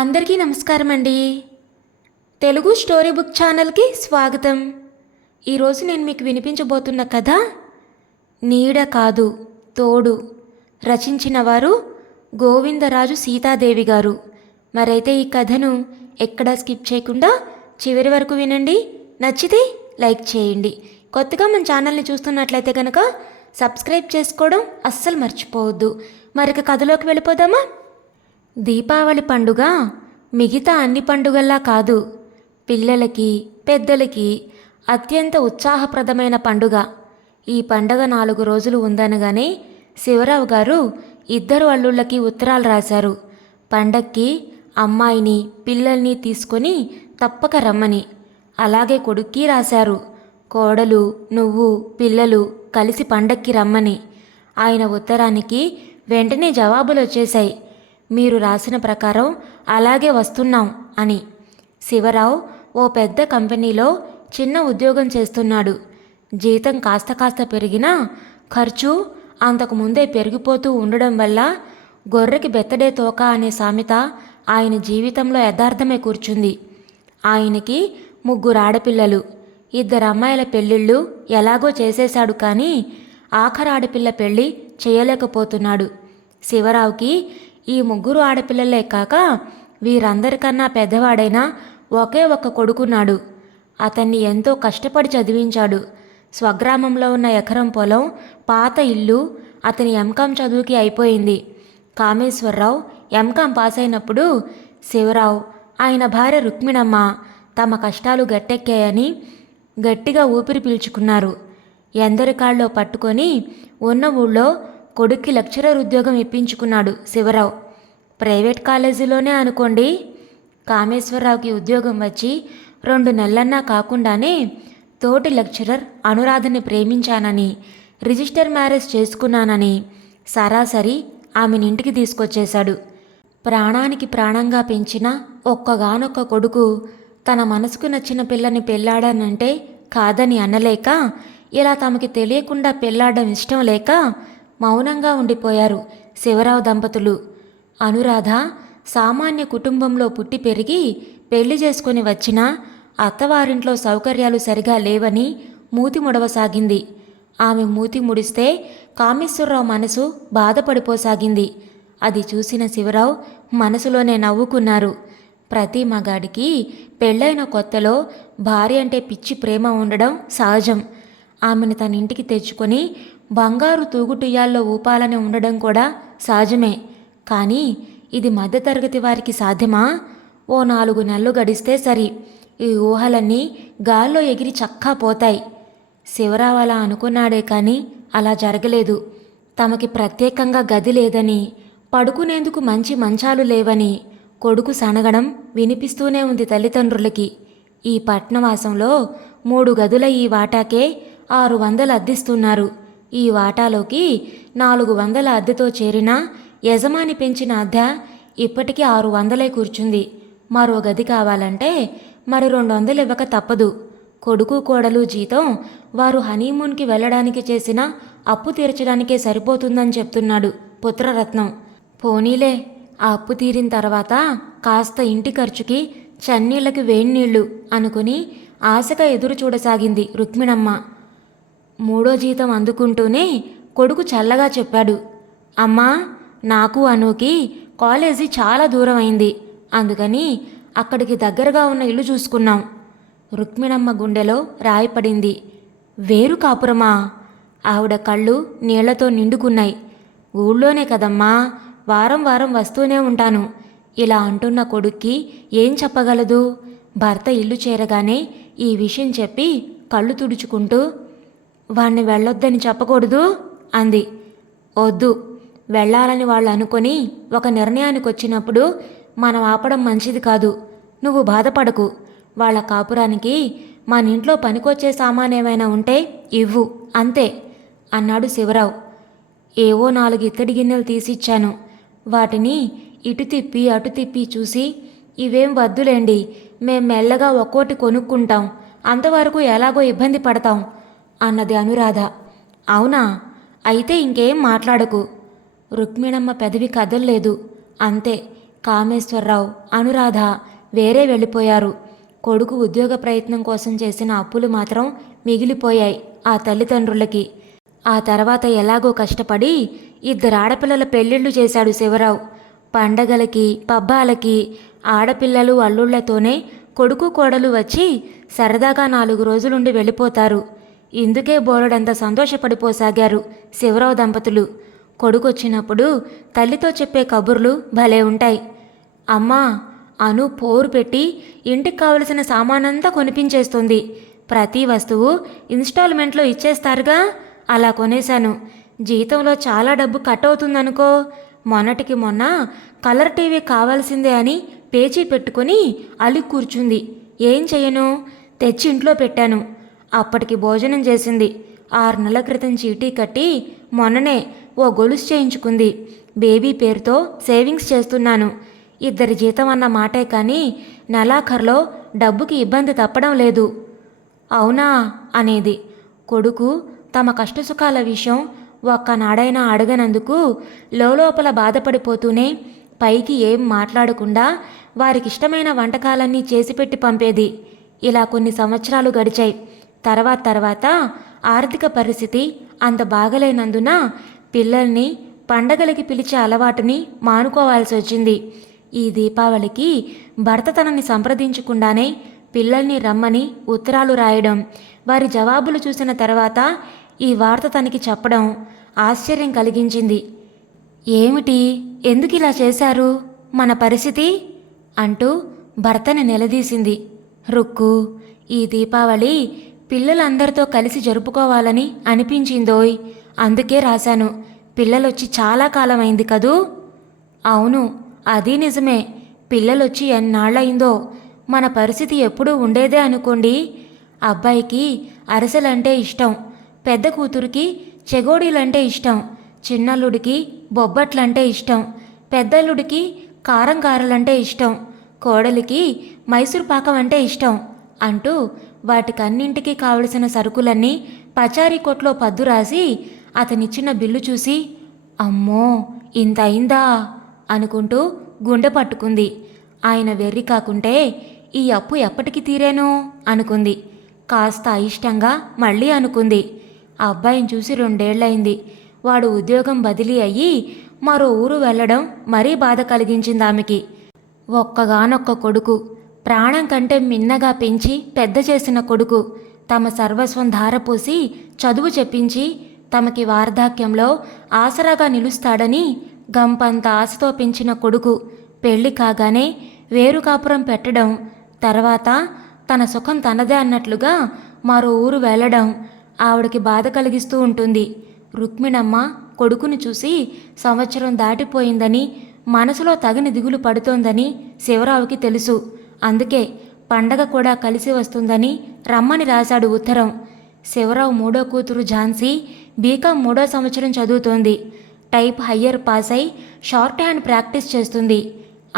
అందరికీ నమస్కారం అండి. తెలుగు స్టోరీ బుక్ ఛానల్కి స్వాగతం. ఈరోజు నేను మీకు వినిపించబోతున్న కథ నీడ కాదు తోడు. రచించిన వారు గోవిందరాజు సీతాదేవి గారు. మరైతే ఈ కథను ఎక్కడా స్కిప్ చేయకుండా చివరి వరకు వినండి. నచ్చితే లైక్ చేయండి. కొత్తగా మన ఛానల్ని చూస్తున్నట్లయితే కనుక సబ్స్క్రైబ్ చేసుకోవడం అస్సలు మర్చిపోవద్దు. మరొక కథలోకి వెళ్ళిపోదామా? దీపావళి పండుగ మిగతా అన్ని పండుగల్లా కాదు, పిల్లలకి పెద్దలకి అత్యంత ఉత్సాహప్రదమైన పండుగ. ఈ పండుగ 4 రోజులు ఉందనగానే శివరావు గారు 2 అల్లుళ్ళకి ఉత్తరాలు రాశారు. పండక్కి అమ్మాయిని పిల్లల్ని తీసుకొని తప్పక రమ్మని. అలాగే కొడుక్కి రాశారు, కోడలు నువ్వు పిల్లలు కలిసి పండక్కి రమ్మని. ఆయన ఉత్తరానికి వెంటనే జవాబులు వచ్చేశాయి. మీరు రాసిన ప్రకారం అలాగే వస్తున్నాం అని. శివరావు ఓ పెద్ద కంపెనీలో చిన్న ఉద్యోగం చేస్తున్నాడు. జీతం కాస్త పెరిగినా ఖర్చు అంతకుముందే పెరిగిపోతూ ఉండడం వల్ల గొర్రెకి బెత్తడే తోక అనే సామెత ఆయన జీవితంలో యథార్థమే కూర్చుంది. ఆయనకి 3 ఆడపిల్లలు. 2 అమ్మాయిల పెళ్ళిళ్ళు ఎలాగో చేసేశాడు, కానీ ఆఖరి ఆడపిల్ల పెళ్ళి చేయలేకపోతున్నాడు. శివరావుకి ఈ 3 ఆడపిల్లలే కాక వీరందరికన్నా పెద్దవాడైన ఒకే ఒక్క కొడుకున్నాడు. అతన్ని ఎంతో కష్టపడి చదివించాడు. స్వగ్రామంలో ఉన్న ఎకరం పొలం, పాత ఇల్లు అతని ఎంకామ్ చదువుకి అయిపోయింది. కామేశ్వరరావు ఎంకామ్ పాస్ అయినప్పుడు శివరావు, ఆయన భార్య రుక్మిణమ్మ తమ కష్టాలు గట్టెక్కాయని గట్టిగా ఊపిరి పీల్చుకున్నారు. ఎందరి కాళ్ళలో పట్టుకొని ఉన్న ఊళ్ళో కొడుక్కి లెక్చరర్ ఉద్యోగం ఇప్పించుకున్నాడు శివరావు. ప్రైవేట్ కాలేజీలోనే అనుకోండి. కామేశ్వరరావుకి ఉద్యోగం వచ్చి 2 నెలలన్నా కాకుండానే తోటి లెక్చరర్ అనురాధని ప్రేమించానని, రిజిస్టర్ మ్యారేజ్ చేసుకున్నానని సరాసరి ఆమెను ఇంటికి తీసుకొచ్చేశాడు. ప్రాణానికి ప్రాణంగా పెంచిన ఒక్కగానొక్క కొడుకు తన మనసుకు నచ్చిన పిల్లని పెళ్ళాడానంటే కాదని అనలేక, ఇలా తమకి తెలియకుండా పెళ్ళాడడం ఇష్టం లేక మౌనంగా ఉండిపోయారు శివరావు దంపతులు. అనురాధ సామాన్య కుటుంబంలో పుట్టి పెరిగి పెళ్లి చేసుకుని వచ్చినా అత్తవారింట్లో సౌకర్యాలు సరిగా లేవని మూతి ముడవసాగింది. ఆమె మూతి ముడిస్తే కామేశ్వరరావు మనసు బాధపడిపోసాగింది. అది చూసిన శివరావు మనసులోనే నవ్వుకున్నారు. ప్రతి మగాడికి పెళ్ళైన కొత్తలో భార్య అంటే పిచ్చి ప్రేమ ఉండడం సహజం. ఆమెను తన ఇంటికి తెచ్చుకొని బంగారు తూగుటుయ్యాల్లో ఊపాలని ఉండడం కూడా సహజమే. కానీ ఇది మధ్యతరగతి వారికి సాధ్యమా? ఓ 4 నెలలు గడిస్తే సరి, ఈ ఊహలన్నీ గాల్లో ఎగిరి చక్కా పోతాయి. శివరావు అలా అనుకున్నాడే కానీ అలా జరగలేదు. తమకి ప్రత్యేకంగా గది లేదని, పడుకునేందుకు మంచి మంచాలు లేవని కొడుకు సనగడం వినిపిస్తూనే ఉంది తల్లిదండ్రులకి. ఈ పట్నవాసంలో 3 గదుల ఈ వాటాకే 600 అద్దిస్తున్నారు. ఈ వాటాలోకి 400 అద్దెతో చేరిన యజమాని పెంచిన అద్దె ఇప్పటికీ 600 కూర్చుంది. మరో గది కావాలంటే మరి 200 ఇవ్వక తప్పదు. కొడుకు కోడలు జీతం వారు హనీమూన్కి వెళ్ళడానికి చేసిన అప్పు తీర్చడానికే సరిపోతుందని చెప్తున్నాడు పుత్రరత్నం. పోనీలే, ఆ అప్పు తీరిన తర్వాత కాస్త ఇంటి ఖర్చుకి చన్నీళ్లకి వేణీళ్లు అనుకుని ఆశగా ఎదురు చూడసాగింది రుక్మిణమ్మ. 3వ జీతం అందుకుంటూనే కొడుకు చల్లగా చెప్పాడు, అమ్మా, నాకు అనుకి కాలేజీ చాలా దూరం అయింది, అందుకని అక్కడికి దగ్గరగా ఉన్న ఇల్లు చూసుకున్నాం. రుక్మిణమ్మ గుండెలో రాయిపడింది. వేరు కాపురమా? ఆవిడ కళ్ళు నీళ్లతో నిండుకున్నాయి. ఊళ్ళోనే కదమ్మా, వారం వారం వస్తూనే ఉంటాను. ఇలా అంటున్న కొడుక్కి ఏం చెప్పగలదు? భర్త ఇల్లు చేరగానే ఈ విషయం చెప్పి కళ్ళు తుడుచుకుంటూ, వాణ్ణి వెళ్ళొద్దని చెప్పకూడదు అంది. వద్దు, వెళ్ళాలని వాళ్ళు అనుకొని ఒక నిర్ణయానికి వచ్చినప్పుడు మనం ఆపడం మంచిది కాదు. నువ్వు బాధపడకు. వాళ్ళ కాపురానికి మన ఇంట్లో పనికొచ్చే సామానేమైనా ఉంటే ఇవ్వు, అంతే అన్నాడు శివరావు. ఏవో 4 ఇత్తడి గిన్నెలు తీసిచ్చాను. వాటిని ఇటు తిప్పి అటు తిప్పి చూసి, ఇవేం వద్దులేండి, మేం మెల్లగా ఒక్కోటి కొనుక్కుంటాం, అంతవరకు ఎలాగో ఇబ్బంది పడతాం అన్నది అనురాధ. అవునా? అయితే ఇంకేం మాట్లాడకు. రుక్మిణమ్మ పెదవి కదల్లేదు. అంతే, కామేశ్వరరావు, అనురాధ వేరే వెళ్ళిపోయారు. కొడుకు ఉద్యోగ ప్రయత్నం కోసం చేసిన అప్పులు మాత్రం మిగిలిపోయాయి ఆ తల్లిదండ్రులకి. ఆ తర్వాత ఎలాగో కష్టపడి 2 ఆడపిల్లల పెళ్ళిళ్ళు చేశాడు శివరావు. పండగలకి పబ్బాలకి ఆడపిల్లలు అల్లుళ్లతోనే కొడుకు కోడలు వచ్చి సరదాగా 4 రోజులుండి వెళ్ళిపోతారు. ఇందుకే బోలెడంత సంతోషపడిపోసాగారు శివరావు దంపతులు. కొడుకొచ్చినప్పుడు తల్లితో చెప్పే కబుర్లు భలే ఉంటాయి. అమ్మా, అను పోరు పెట్టి ఇంటికి కావలసిన సామానంతా కొనిపించేస్తుంది. ప్రతి వస్తువు ఇన్స్టాల్మెంట్లో ఇచ్చేస్తారుగా, అలా కొనేశాను. జీతంలో చాలా డబ్బు కట్ అవుతుందనుకో. మొన్నటికి మొన్న కలర్ టీవీ కావాల్సిందే అని పేచీ పెట్టుకుని అలి కూర్చుంది. ఏం చెయ్యను, తెచ్చి ఇంట్లో పెట్టాను. అప్పటికి భోజనం చేసింది. 6 నెలల క్రితం చీటీ కట్టి మొన్ననే ఓ గొలుసు చేయించుకుంది. బేబీ పేరుతో సేవింగ్స్ చేస్తున్నాను. 2 జీతం అన్న మాటే కానీ నెలాఖరులో డబ్బుకి ఇబ్బంది తప్పడం లేదు. అవునా అనేది. కొడుకు తమ కష్టసుఖాల విషయం ఒక్కనాడైనా అడగనందుకు లోపల బాధపడిపోతూనే పైకి ఏం మాట్లాడకుండా వారికిష్టమైన వంటకాలన్నీ చేసిపెట్టి పంపేది. ఇలా కొన్ని సంవత్సరాలు గడిచాయి. తర్వాత ఆర్థిక పరిస్థితి అంత బాగలేనందున పిల్లల్ని పండగలకి పిలిచే అలవాటుని మానుకోవాల్సి వచ్చింది. ఈ దీపావళికి భర్త తనని సంప్రదించకుండానే పిల్లల్ని రమ్మని ఉత్తరాలు రాయడం, వారి జవాబులు చూసిన తర్వాత ఈ వార్త తనకి చెప్పడం ఆశ్చర్యం కలిగించింది. ఏమిటి, ఎందుకిలా చేశారు, మన పరిస్థితి అంటూ భర్తని నిలదీసింది. రుక్కు, ఈ దీపావళి పిల్లలందరితో కలిసి జరుపుకోవాలని అనిపించిందోయ్, అందుకే రాశాను. పిల్లలొచ్చి చాలా కాలమైంది కదూ. అవును, అది నిజమే. పిల్లలొచ్చి ఎన్నాళ్ళయిందో. మన పరిస్థితి ఎప్పుడూ ఉండేదే అనుకోండి. అబ్బాయికి అరిసెలంటే ఇష్టం, పెద్ద కూతురికి చెగోడీలంటే ఇష్టం, చిన్నల్లుడికి బొబ్బట్లంటే ఇష్టం, పెద్దల్లుడికి కారం గారెలంటే ఇష్టం, కోడలికి మైసూర్ పాకం అంటే ఇష్టం అంటూ వాటికన్నింటికీ కావలసిన సరుకులన్నీ పచారీ కొట్లో పద్దు రాసి అతనిచ్చిన బిల్లు చూసి అమ్మో ఇంత అయిందా అనుకుంటూ గుండె పట్టుకుంది. ఆయన వెర్రి కాకుంటే ఈ అప్పు ఎప్పటికి తీరేను అనుకుంది. కాస్త అయిష్టంగా మళ్ళీ అనుకుంది. అబ్బాయిని చూసి 2 ఏళ్లయింది. వాడు ఉద్యోగం బదిలీ అయ్యి మరో ఊరు వెళ్ళడం మరీ బాధ కలిగించింది ఆమెకి. ఒక్కగానొక్క కొడుకు, ప్రాణం కంటే మిన్నగా పెంచి పెద్ద చేసిన కొడుకు, తమ సర్వస్వం ధారపోసి చదువు చెప్పించి తమకి వార్ధాక్యంలో ఆసరాగా నిలుస్తాడని గంపంత ఆశతో పెంచిన కొడుకు పెళ్లి కాగానే వేరు కాపురం పెట్టడం, తర్వాత తన సుఖం తనదే అన్నట్లుగా మరో ఊరు వెళ్ళడం ఆవిడకి బాధ కలిగిస్తూ ఉంటుంది. రుక్మిణమ్మ కొడుకుని చూసి సంవత్సరం దాటిపోయిందని, మనసులో తగిన దిగులు పడుతోందని శివరావుకి తెలుసు. అందుకే పండగ కూడా కలిసి వస్తుందని రమ్మని రాశాడు ఉత్తరం. శివరావు 3వ కూతురు ఝాన్సీ బీకాం 3వ సంవత్సరం చదువుతోంది. టైప్ హయ్యర్ పాస్ అయి షార్ట్ హ్యాండ్ ప్రాక్టీస్ చేస్తుంది.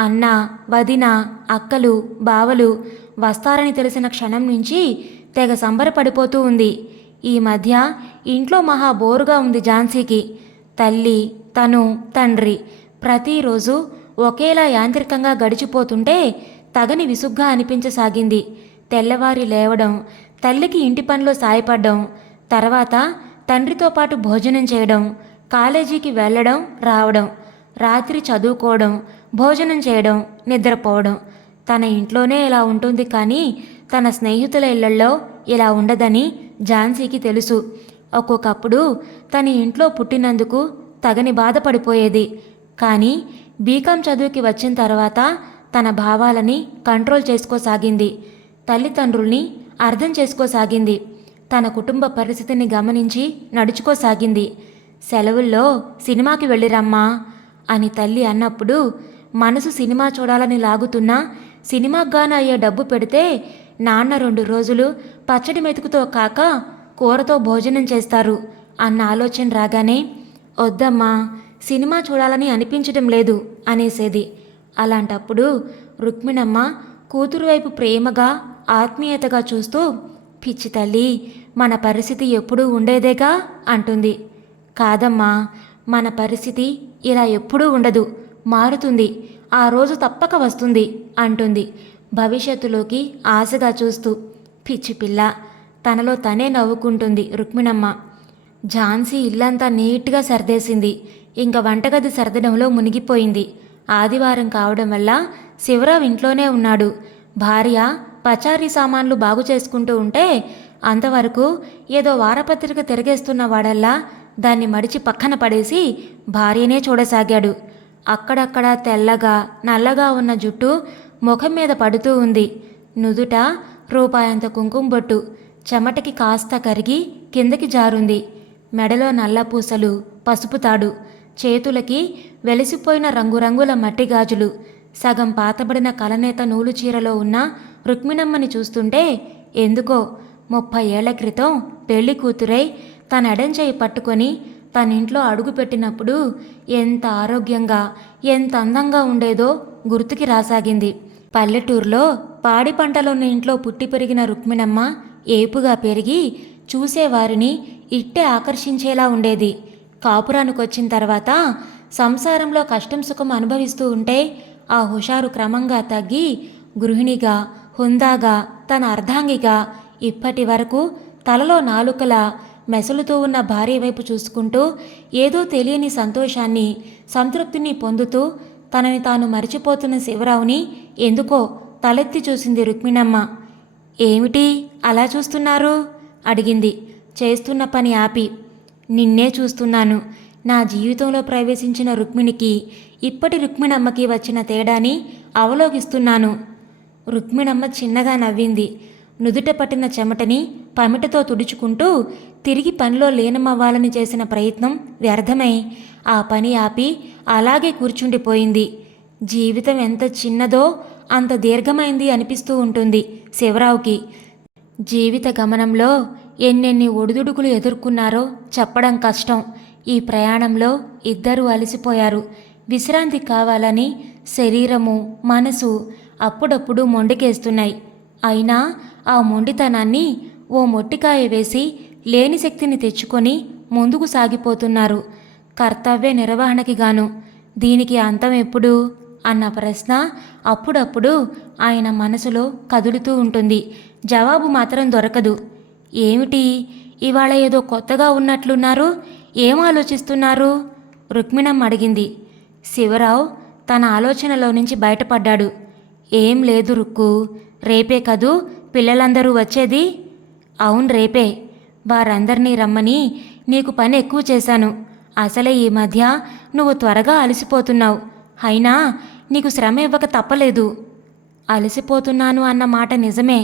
అన్న, వదిన, అక్కలు, బావలు వస్తారని తెలిసిన క్షణం నుంచి తెగ సంబరపడిపోతూ ఉంది. ఈ మధ్య ఇంట్లో మహా బోరుగా ఉంది ఝాన్సీకి. తల్లి, తను, తండ్రి ప్రతిరోజు ఒకేలా యాంత్రికంగా గడిచిపోతుంటే తగని విసుగ్గా అనిపించసాగింది. తెల్లవారి లేవడం, తల్లికి ఇంటి పనిలో సాయపడడం, తర్వాత తండ్రితో పాటు భోజనం చేయడం, కాలేజీకి వెళ్ళడం రావడం, రాత్రి చదువుకోవడం, భోజనం చేయడం, నిద్రపోవడం. తన ఇంట్లోనే ఇలా ఉంటుంది కానీ తన స్నేహితుల ఇళ్లల్లో ఇలా ఉండదని ఝాన్సీకి తెలుసు. ఒక్కొక్కప్పుడు తన ఇంట్లో పుట్టినందుకు తగని బాధపడిపోయేది. కానీ బీకాం చదువుకి వచ్చిన తర్వాత తన భావాలని కంట్రోల్ చేసుకోసాగింది. తల్లిదండ్రుల్ని అర్థం చేసుకోసాగింది. తన కుటుంబ పరిస్థితిని గమనించి నడుచుకోసాగింది. సెలవుల్లో సినిమాకి వెళ్ళిరమ్మా అని తల్లి అన్నప్పుడు మనసు సినిమా చూడాలని లాగుతున్నా సినిమాగాన అయ్యే డబ్బు పెడితే నాన్న 2 రోజులు పచ్చడి మెతుకుతో కాక కూరతో భోజనం చేస్తారు అన్న ఆలోచన రాగానే వద్దమ్మా, సినిమా చూడాలని అనిపించడం లేదు అనేసేది. అలాంటప్పుడు రుక్మిణమ్మ కూతురు వైపు ప్రేమగా ఆత్మీయతగా చూస్తూ పిచ్చి తల్లి, మన పరిస్థితి ఎప్పుడూ ఉండేదేగా అంటుంది. కాదమ్మా, మన పరిస్థితి ఇలా ఎప్పుడూ ఉండదు, మారుతుంది, ఆ రోజు తప్పక వస్తుంది అంటుంది భవిష్యత్తులోకి ఆశగా చూస్తూ. పిచ్చి పిల్ల, తనలో తనే నవ్వుకుంటుంది రుక్మిణమ్మ. ఝాన్సీ ఇల్లంతా నీట్గా సర్దేసింది. ఇంక వంటగది సర్దడంలో మునిగిపోయింది. ఆదివారం కావడం వల్ల శివరావు ఇంట్లోనే ఉన్నాడు. భార్య పచారీ సామాన్లు బాగు చేసుకుంటూ ఉంటే అంతవరకు ఏదో వారపత్రిక తిరగేస్తున్న వాడల్లా దాన్ని మడిచి పక్కన పడేసి భార్యనే చూడసాగాడు. అక్కడక్కడ తెల్లగా నల్లగా ఉన్న జుట్టు ముఖం మీద పడుతూ ఉంది. నుదుట రూపాయంత కుంకుమ బొట్టు చెమటకి కాస్త కరిగి కిందకి జారుంది. మెడలో నల్ల పూసలు, పసుపు తాడు, చేతులకి వెలిసిపోయిన రంగురంగుల మట్టి గాజులు. సగం పాతబడిన కలనేత నూలు చీరలో ఉన్న రుక్మిణమ్మని చూస్తుంటే ఎందుకో 30 ఏళ్ల క్రితం పెళ్లి కూతురై తన ఎడంచేయి పట్టుకొని తన ఇంట్లో అడుగుపెట్టినప్పుడు ఎంత ఆరోగ్యంగా, ఎంత అందంగా ఉండేదో గుర్తుకి రాసాగింది. పల్లెటూరులో పాడి పంటలున్న ఇంట్లో పుట్టి పెరిగిన రుక్మిణమ్మ ఏపుగా పెరిగి చూసేవారిని ఇట్టే ఆకర్షించేలా ఉండేది. కాపురానికొచ్చిన తర్వాత సంసారంలో కష్టం సుఖం అనుభవిస్తూ ఉంటే ఆ హుషారు క్రమంగా తగ్గి గృహిణిగా, హుందాగా, తన అర్ధాంగిగా ఇప్పటి వరకు తలలో నాలుకలా మెసులుతూ ఉన్న భార్య వైపు చూసుకుంటూ ఏదో తెలియని సంతోషాన్ని, సంతృప్తిని పొందుతూ తనని తాను మరిచిపోతున్న శివరావుని ఎందుకో తలెత్తి చూసింది రుక్మిణమ్మ. ఏమిటి అలా చూస్తున్నారు అడిగింది చేస్తున్న పని ఆపి. నిన్నే చూస్తున్నాను. నా జీవితంలో ప్రవేశించిన రుక్మిణికి ఇప్పటి రుక్మిణమ్మకి వచ్చిన తేడాని అవలోకిస్తున్నాను. రుక్మిణమ్మ చిన్నగా నవ్వింది. నుదుట పట్టిన చెమటని పమిటతో తుడుచుకుంటూ తిరిగి పనిలో లీనమవ్వాలని చేసిన ప్రయత్నం వ్యర్థమై ఆ పని ఆపి అలాగే కూర్చుండిపోయింది. జీవితం ఎంత చిన్నదో అంత దీర్ఘమైంది అనిపిస్తూ ఉంటుంది శివరావుకి. జీవిత గమనంలో ఎన్నెన్ని ఒడిదుడుకులు ఎదుర్కొన్నారో చెప్పడం కష్టం. ఈ ప్రయాణంలో ఇద్దరూ అలసిపోయారు. విశ్రాంతి కావాలని శరీరము, మనసు అప్పుడప్పుడు మొండికేస్తున్నాయి. అయినా ఆ మొండితనాన్ని ఓ మొట్టికాయ వేసి లేని శక్తిని తెచ్చుకొని ముందుకు సాగిపోతున్నారు. కర్తవ్య నిర్వహణకి గాను. దీనికి అంతం ఎప్పుడు అన్న ప్రశ్న అప్పుడప్పుడు ఆయన మనసులో కదులుతూ ఉంటుంది. జవాబు మాత్రం దొరకదు. ఏమిటి ఇవాళ ఏదో కొత్తగా ఉన్నట్లున్నారు? ఏం ఆలోచిస్తున్నారు? రుక్మిణమ్మ అడిగింది. శివరావు తన ఆలోచనలో నుంచి బయటపడ్డాడు. ఏం లేదు రుక్కు, రేపే కదూ పిల్లలందరూ వచ్చేది? అవును రేపే. వారందరినీ రమ్మని నీకు పని ఎక్కువ చేశాను. అసలే ఈ మధ్య నువ్వు త్వరగా అలసిపోతున్నావు. అయినా నీకు శ్రమ ఇవ్వక తప్పలేదు. అలసిపోతున్నాను అన్న మాట నిజమే,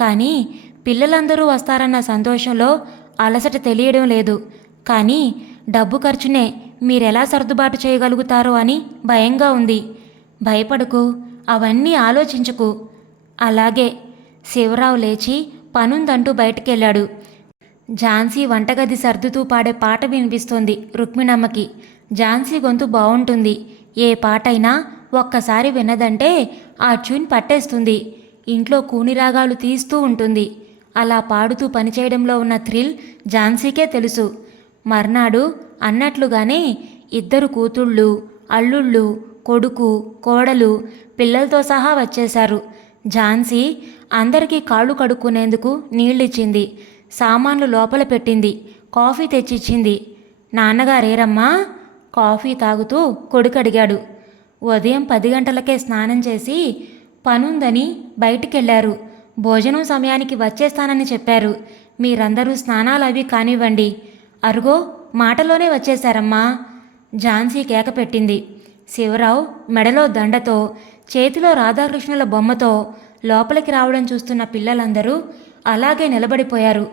కానీ పిల్లలందరూ వస్తారన్న సంతోషంలో అలసట తెలియడం లేదు. కానీ డబ్బు ఖర్చునే మీరెలా సర్దుబాటు చేయగలుగుతారో అని భయంగా ఉంది. భయపడకు, అవన్నీ ఆలోచించకు. అలాగే. శివరావు లేచి పనుందంటూ బయటికెళ్ళాడు. ఝాన్సీ వంటగది సర్దుతూ పాడే పాట వినిపిస్తోంది రుక్మిణమ్మకి. ఝాన్సీ గొంతు బాగుంటుంది. ఏ పాటైనా ఒక్కసారి విన్నదంటే ఆ ట్యూన్ పట్టేస్తుంది. ఇంట్లో కూనిరాగాలు తీస్తూ ఉంటుంది. అలా పాడుతూ పనిచేయడంలో ఉన్న థ్రిల్ ఝాన్సీకే తెలుసు. మర్నాడు అన్నట్లుగానే ఇద్దరు కూతుళ్ళు, అల్లుళ్ళు, కొడుకు, కోడలు పిల్లలతో సహా వచ్చేశారు. ఝాన్సీ అందరికీ కాళ్ళు కడుక్కునేందుకు నీళ్ళిచ్చింది. సామాన్లు లోపల పెట్టింది. కాఫీ తెచ్చిచ్చింది. నాన్నగారేరమ్మా? కాఫీ తాగుతూ కొడుకు అడిగాడు. ఉదయం 10 గంటలకే స్నానం చేసి పనుందని బయటికెళ్లారు. భోజనం సమయానికి వచ్చేస్తానని చెప్పారు. మీరందరూ స్నానాలు అవి కానివ్వండి. అరుగో మాటలోనే వచ్చేశారమ్మా. ఝాన్సీ కేక పెట్టింది. శివరావు మెడలో దండతో, చేతిలో రాధాకృష్ణుల బొమ్మతో లోపలికి రావడం చూస్తున్న పిల్లలందరూ అలాగే నిలబడిపోయారు.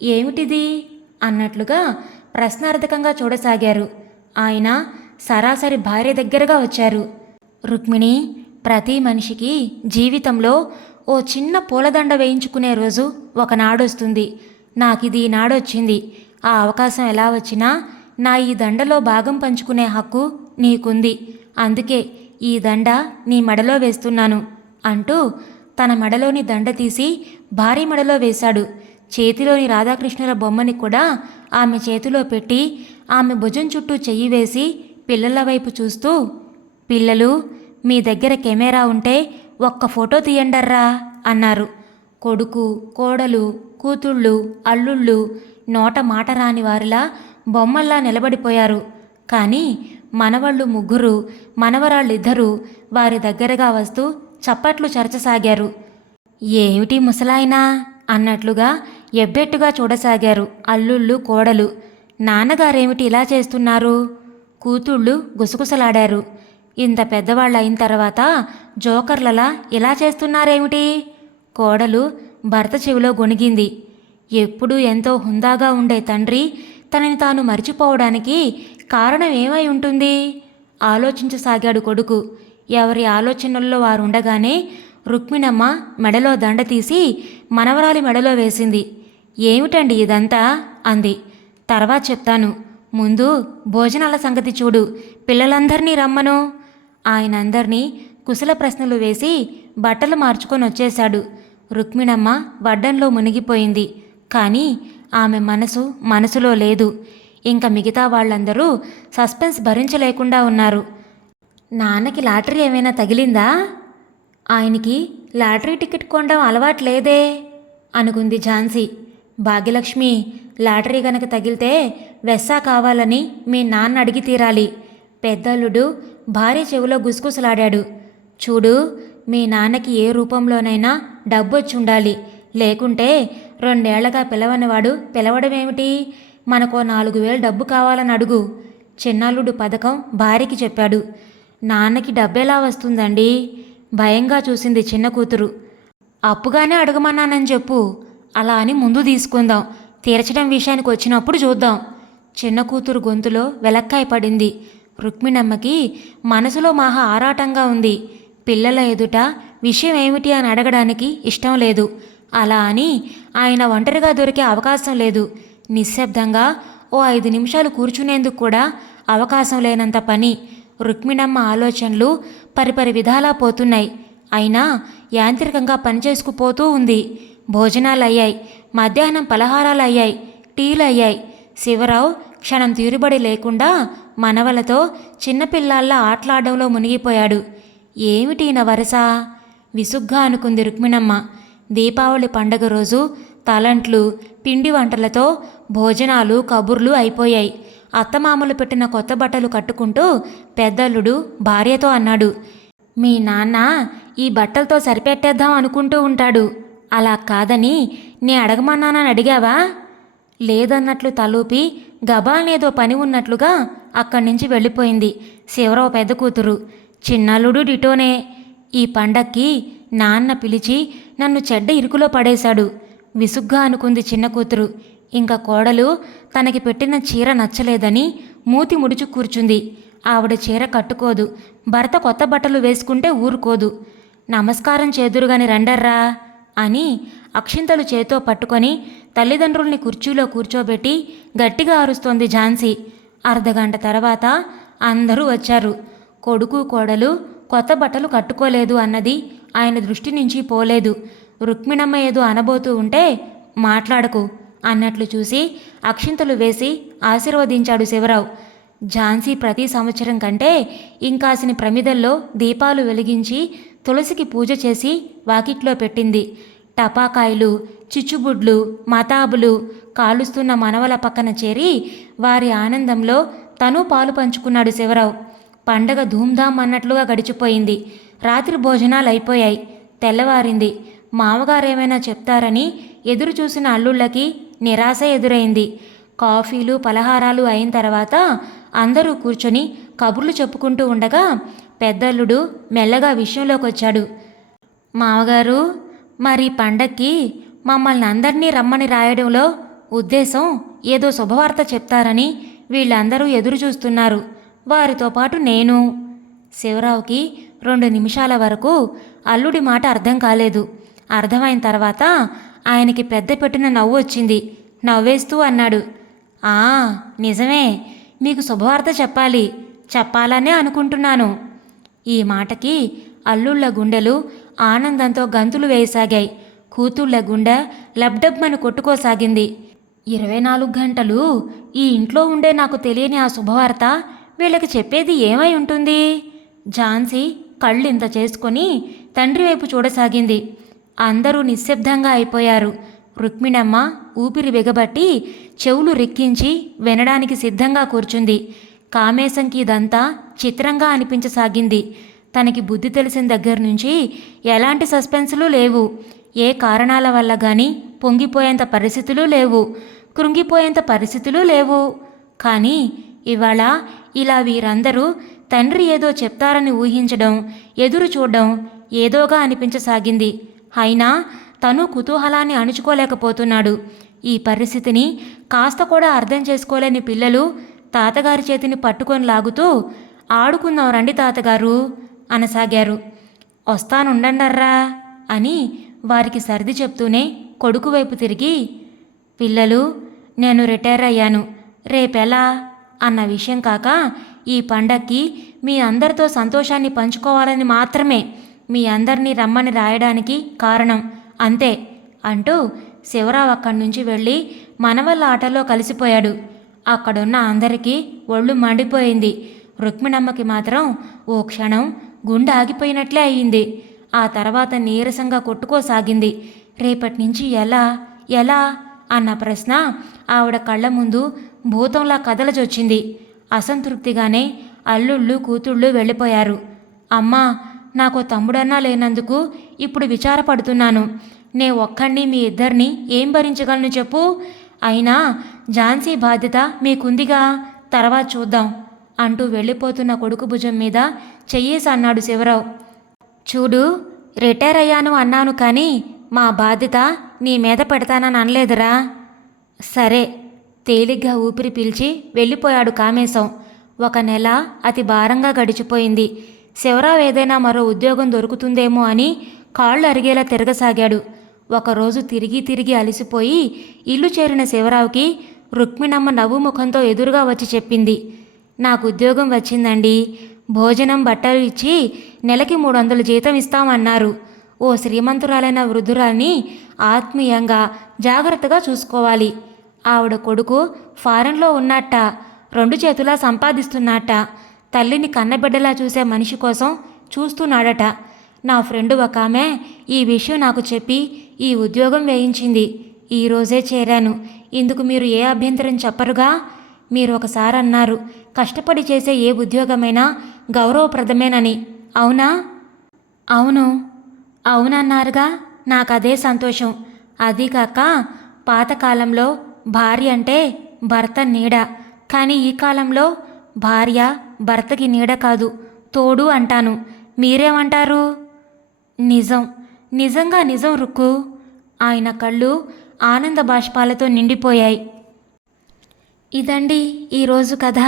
ఏమిటిది అన్నట్లుగా ప్రశ్నార్థకంగా చూడసాగారు. ఆయన సరాసరి భార్య దగ్గరగా వచ్చారు. రుక్మిణి, ప్రతి మనిషికి జీవితంలో ఓ చిన్న పూలదండ వేయించుకునే రోజు ఒకనాడొస్తుంది. నాకిది ఈనాడొచ్చింది. ఆ అవకాశం ఎలా వచ్చినా నా ఈ దండలో భాగం పంచుకునే హక్కు నీకుంది. అందుకే ఈ దండ నీ మెడలో వేస్తున్నాను అంటూ తన మెడలోని దండ తీసి భార్య మెడలో వేశాడు. చేతిలోని రాధాకృష్ణుల బొమ్మని కూడా ఆమె చేతిలో పెట్టి ఆమె భుజం చుట్టూ చెయ్యి వేసి పిల్లల వైపు చూస్తూ, పిల్లలు, మీ దగ్గర కెమెరా ఉంటే ఒక్క ఫోటో తీయండర్రా అన్నారు. కొడుకు, కోడలు, కూతుళ్ళు, అల్లుళ్ళు నోట మాట రాని వారిలా బొమ్మల్లా నిలబడిపోయారు. కానీ మనవళ్ళు ముగ్గురు, మనవరాళ్ళిద్దరూ వారి దగ్గరగా వస్తూ చప్పట్లు చరచసాగారు. ఏమిటి ముసలాయనా అన్నట్లుగా ఎబ్బెట్టుగా చూడసాగారు అల్లుళ్ళు, కోడలు. నాన్నగారేమిటి ఇలా చేస్తున్నారు? కూతుళ్ళు గుసగుసలాడారు. ఇంత పెద్దవాళ్ళు అయిన తర్వాత జోకర్లలా ఇలా చేస్తున్నారేమిటి? కోడలు భర్త చెవిలో గొణిగింది. ఎప్పుడూ ఎంతో హుందాగా ఉండే తండ్రి తనని తాను మర్చిపోవడానికి కారణం ఏమై ఉంటుంది? ఆలోచించసాగాడు కొడుకు. ఎవరి ఆలోచనల్లో వారుండగానే రుక్మిణమ్మ మెడలో దండ తీసి మనవరాలి మెడలో వేసింది. ఏమిటండి ఇదంతా అంది. తర్వాత చెప్తాను, ముందు భోజనాల సంగతి చూడు, పిల్లలందరినీ రమ్మను. ఆయనందర్నీ కుశల ప్రశ్నలు వేసి బట్టలు మార్చుకొని వచ్చేశాడు. రుక్మిణమ్మ వడ్డంలో మునిగిపోయింది. కానీ ఆమె మనసులో లేదు. ఇంక మిగతా వాళ్ళందరూ సస్పెన్స్ భరించలేకుండా ఉన్నారు. నాన్నకి లాటరీ ఏమైనా తగిలిందా? ఆయనకి లాటరీ టికెట్ కొనడం అలవాట్లేదే అనుకుంది ఝాన్సీ. భాగ్యలక్ష్మి, లాటరీ గనక తగిలితే వెస్సా కావాలని మీ నాన్న అడిగి తీరాలి. పెద్దల్లుడు భార్య చెవిలో గుసగుసలాడాడు. చూడు, మీ నాన్నకి ఏ రూపంలోనైనా డబ్బొచ్చుండాలి. లేకుంటే 2 ఏళ్లగా పిలవనివాడు పిలవడమేమిటి? మనకో 4,000 డబ్బు కావాలని అడుగు. చిన్నల్లుడు పథకం భార్యకి చెప్పాడు. నాన్నకి డబ్బెలా వస్తుందండి? భయంగా చూసింది చిన్న కూతురు. అప్పుగానే అడగమన్నానని చెప్పు. అలా అని ముందు తీసుకుందాం, తీర్చడం విషయానికి వచ్చినప్పుడు చూద్దాం. చిన్న కూతురు గొంతులో వెలక్కాయ పడింది. రుక్మిణమ్మకి మనసులో మహా ఆరాటంగా ఉంది. పిల్లల ఎదుట విషయం ఏమిటి అని అడగడానికి ఇష్టం లేదు. అలా అని ఆయన ఒంటరిగా దొరికే అవకాశం లేదు. నిశ్శబ్దంగా ఓ 5 నిమిషాలు కూర్చునేందుకు కూడా అవకాశం లేనంత పని. రుక్మిణమ్మ ఆలోచనలు పరిపరి విధాలా పోతున్నాయి. అయినా యాంత్రికంగా పనిచేసుకుపోతూ ఉంది. భోజనాలయ్యాయి, మధ్యాహ్నం పలహారాలయ్యాయి, టీలయ్యాయి. శివరావు క్షణం తీరుబడి లేకుండా మనవలతో చిన్నపిల్లాల్లా ఆటలాడడంలో మునిగిపోయాడు. ఏమిటి నా వరస? విసుగ్గా అనుకుంది రుక్మిణమ్మ. దీపావళి పండగ రోజు తలంట్లు, పిండి వంటలతో భోజనాలు, కబుర్లు అయిపోయాయి. అత్తమామలు పెట్టిన కొత్త బట్టలు కట్టుకుంటూ పెద్దల్లుడు భార్యతో అన్నాడు, మీ నాన్న ఈ బట్టలతో సరిపెట్టేద్దాం అనుకుంటూ ఉంటాడు. అలా కాదని నే అడగమన్నానని అడిగావా? లేదన్నట్లు తలూపి గబాల్నేదో పని ఉన్నట్లుగా అక్కడి నుంచి వెళ్ళిపోయింది శివరావు పెద్ద కూతురు. చిన్నల్లుడు డిటోనే. ఈ పండక్కి నాన్న పిలిచి నన్ను చెడ్డ ఇరుకులో పడేశాడు. విసుగ్గా అనుకుంది చిన్న కూతురు. ఇంకా కోడలు తనకి పెట్టిన చీర నచ్చలేదని మూతి ముడుచు కూర్చుంది. ఆవిడ చీర కట్టుకోదు, భర్త కొత్త బట్టలు వేసుకుంటే ఊరుకోదు. నమస్కారం చేదురుగాని రండర్రా అని అక్షింతలు చేతో పట్టుకొని తల్లిదండ్రుల్ని కుర్చీలో కూర్చోబెట్టి గట్టిగా అరుస్తోంది ఝాన్సీ. అర్ధగంట తర్వాత అందరూ వచ్చారు. కొడుకు, కోడలు కొత్త బట్టలు కట్టుకోలేదు అన్నది ఆయన దృష్టి నుంచి పోలేదు. రుక్మిణమ్మ ఏదో అనబోతూ ఉంటే మాట్లాడకు అన్నట్లు చూసి అక్షింతలు వేసి ఆశీర్వదించాడు శివరావు. ఝాన్సీ ప్రతి సంవత్సరం కంటే ఇంకాసిని ప్రమిదల్లో దీపాలు వెలిగించి తులసికి పూజ చేసి వాకిట్లో పెట్టింది. టపాకాయలు, చిచ్చుబుడ్లు, మతాబులు కాలుస్తున్న మనవల పక్కన చేరి వారి ఆనందంలో తను పాలు పంచుకున్నాడు శివరావు. పండగ ధూమ్ధాం అన్నట్లుగా గడిచిపోయింది. రాత్రి భోజనాలు అయిపోయాయి. తెల్లవారింది. మామగారేమైనా చెప్తారని ఎదురు చూసిన అల్లుళ్ళకి నిరాశ ఎదురైంది. కాఫీలు, పలహారాలు అయిన తర్వాత అందరూ కూర్చొని కబుర్లు చెప్పుకుంటూ ఉండగా పెద్దల్లుడు మెల్లగా విషయంలోకి వచ్చాడు. మామగారు, మరి పండక్కి మమ్మల్ని అందరినీ రమ్మని రాయడంలో ఉద్దేశం ఏదో శుభవార్త చెప్తారని వీళ్ళందరూ ఎదురు చూస్తున్నారు. వారితో పాటు నేను. శివరావుకి 2 నిమిషాల వరకు అల్లుడి మాట అర్థం కాలేదు. అర్థమైన తర్వాత ఆయనకి పెద్ద పెట్టిన నవ్వు వచ్చింది. నవ్వేస్తూ అన్నాడు, నిజమే, మీకు శుభవార్త చెప్పాలనే అనుకుంటున్నాను. ఈ మాటకి అల్లుళ్ళ గుండెలు ఆనందంతో గంతులు వేయసాగాయి. కూతుళ్ళ గుండె లబ్డబ్మని కొట్టుకోసాగింది. 24 గంటలు ఈ ఇంట్లో ఉండే నాకు తెలియని ఆ శుభవార్త వీళ్ళకి చెప్పేది ఏమై ఉంటుంది? ఝాన్సీ కళ్ళింత చేసుకొని తండ్రి వైపు చూడసాగింది. అందరూ నిశ్శబ్దంగా అయిపోయారు. రుక్మిణమ్మ ఊపిరి బిగబట్టి చెవులు రిక్కించి వినడానికి సిద్ధంగా కూర్చుంది. కామేశంకి ఇదంతా చిత్రంగా అనిపించసాగింది. తనకి బుద్ధి తెలిసిన దగ్గర నుంచి ఎలాంటి సస్పెన్సులు లేవు. ఏ కారణాల వల్ల కానీ పొంగిపోయేంత పరిస్థితులు లేవు, కృంగిపోయేంత పరిస్థితులు లేవు. కానీ ఇవాళ ఇలా వీరందరూ తండ్రి ఏదో చెప్తారని ఊహించడం, ఎదురు చూడడం ఏదోగా అనిపించసాగింది. అయినా తను కుతూహలాన్ని అణుచుకోలేకపోతున్నాడు. ఈ పరిస్థితిని కాస్త కూడా అర్థం చేసుకోలేని పిల్లలు తాతగారి చేతిని పట్టుకొని లాగుతూ, ఆడుకుందాం రండి తాతగారు అనసాగారు. వస్తానుండండర్రా అని వారికి సర్ది చెప్తూనే కొడుకు వైపు తిరిగి, పిల్లలు, నేను రిటైర్ అయ్యాను, రేపెలా అన్న విషయం కాక ఈ పండక్కి మీ అందరితో సంతోషాన్ని పంచుకోవాలని మాత్రమే మీ అందరినీ రమ్మని రాయడానికి కారణం, అంతే అంటూ శివరావు అక్కడి నుంచి వెళ్ళి మనవల్ల ఆటలో కలిసిపోయాడు. అక్కడున్న అందరికీ ఒళ్ళు మండిపోయింది. రుక్మిణమ్మకి మాత్రం ఓ క్షణం గుండె ఆగిపోయినట్లే అయ్యింది. ఆ తర్వాత నీరసంగా కొట్టుకోసాగింది. రేపటి నుంచి ఎలా ఎలా అన్న ప్రశ్న ఆవిడ కళ్ళ ముందు భూతంలా కదలచొచ్చింది. అసంతృప్తిగానే అల్లుళ్ళు కూతుళ్ళు వెళ్ళిపోయారు. అమ్మా, నాకు తమ్ముడన్నా లేనందుకు ఇప్పుడు విచారపడుతున్నాను. నే ఒక్కడిని మీ ఇద్దరిని ఏం భరించగలను చెప్పు? అయినా ఝాన్సీ బాధ్యత మీకుందిగా, తర్వాత చూద్దాం అంటూ వెళ్ళిపోతున్న కొడుకు భుజం మీద చెయ్యేసి అన్నాడు శివరావు. చూడు, రిటైర్ అయ్యాను అన్నాను కానీ మా బాధ్యత నీ మీద పెడతానని అనలేదురా. సరే, తేలిగ్గా ఊపిరి పీల్చి వెళ్ళిపోయాడు కామేశం. 1 నెల అతి భారంగా గడిచిపోయింది. శివరావు ఏదైనా మరో ఉద్యోగం దొరుకుతుందేమో అని కాళ్ళు అరిగేలా తిరగసాగాడు. ఒకరోజు తిరిగి తిరిగి అలసిపోయి ఇల్లు చేరిన శివరావుకి రుక్మిణమ్మ నవ్వు ముఖంతో ఎదురుగా వచ్చి చెప్పింది, నాకు ఉద్యోగం వచ్చిందండి. భోజనం బట్టలు ఇచ్చి నెలకి 300 జీతం ఇస్తామన్నారు. ఓ శ్రీమంతురాలైన వృద్ధురాల్ని ఆత్మీయంగా జాగ్రత్తగా చూసుకోవాలి. ఆవిడ కొడుకు ఫారెన్లో ఉన్నట్ట, 2 చేతులా సంపాదిస్తున్నట్ట. తల్లిని కన్నబిడ్డలా చూసే మనిషి కోసం చూస్తున్నాడట. నా ఫ్రెండు ఒక ఆమె ఈ విషయం నాకు చెప్పి ఈ ఉద్యోగం వేయించింది. ఈరోజే చేరాను. ఇందుకు మీరు ఏ అభ్యంతరం చెప్పరుగా? మీరు ఒకసారి అన్నారు, కష్టపడి చేసే ఏ ఉద్యోగమైనా గౌరవప్రదమేనని. అవునా? అవును, అవునన్నారుగా. నాకదే సంతోషం. అది కాక పాతకాలంలో భార్య అంటే భర్త నీడ, కానీ ఈ కాలంలో భార్య భర్తకి నీడ కాదు, తోడు అంటాను. మీరేమంటారు? నిజం, నిజంగా నిజం రుక్కు. ఆయన కళ్ళు ఆనంద బాష్పాలతో నిండిపోయాయి. ఇదండి ఈరోజు కథ.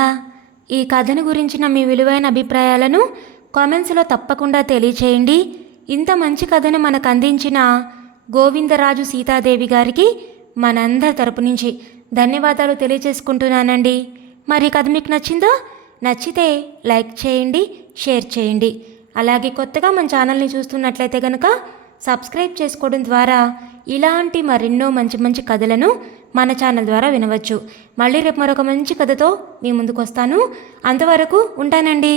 ఈ కథను గురించిన మీ విలువైన అభిప్రాయాలను కామెంట్స్లో తప్పకుండా తెలియచేయండి. ఇంత మంచి కథను మనకు అందించిన గోవిందరాజు సీతాదేవి గారికి మనందరి తరపు నుంచి ధన్యవాదాలు తెలియచేసుకుంటున్నానండి. మరి కథ మీకు నచ్చిందా? నచ్చితే లైక్ చేయండి, షేర్ చేయండి. అలాగే కొత్తగా మన ఛానల్ని చూస్తున్నట్లయితే కనుక సబ్స్క్రైబ్ చేసుకోవడం ద్వారా ఇలాంటి మరెన్నో మంచి మంచి కథలను మన ఛానల్ ద్వారా వినవచ్చు. మళ్ళీ రేపు మరొక మంచి కథతో మీ ముందుకు వస్తాను. అంతవరకు ఉంటానండి.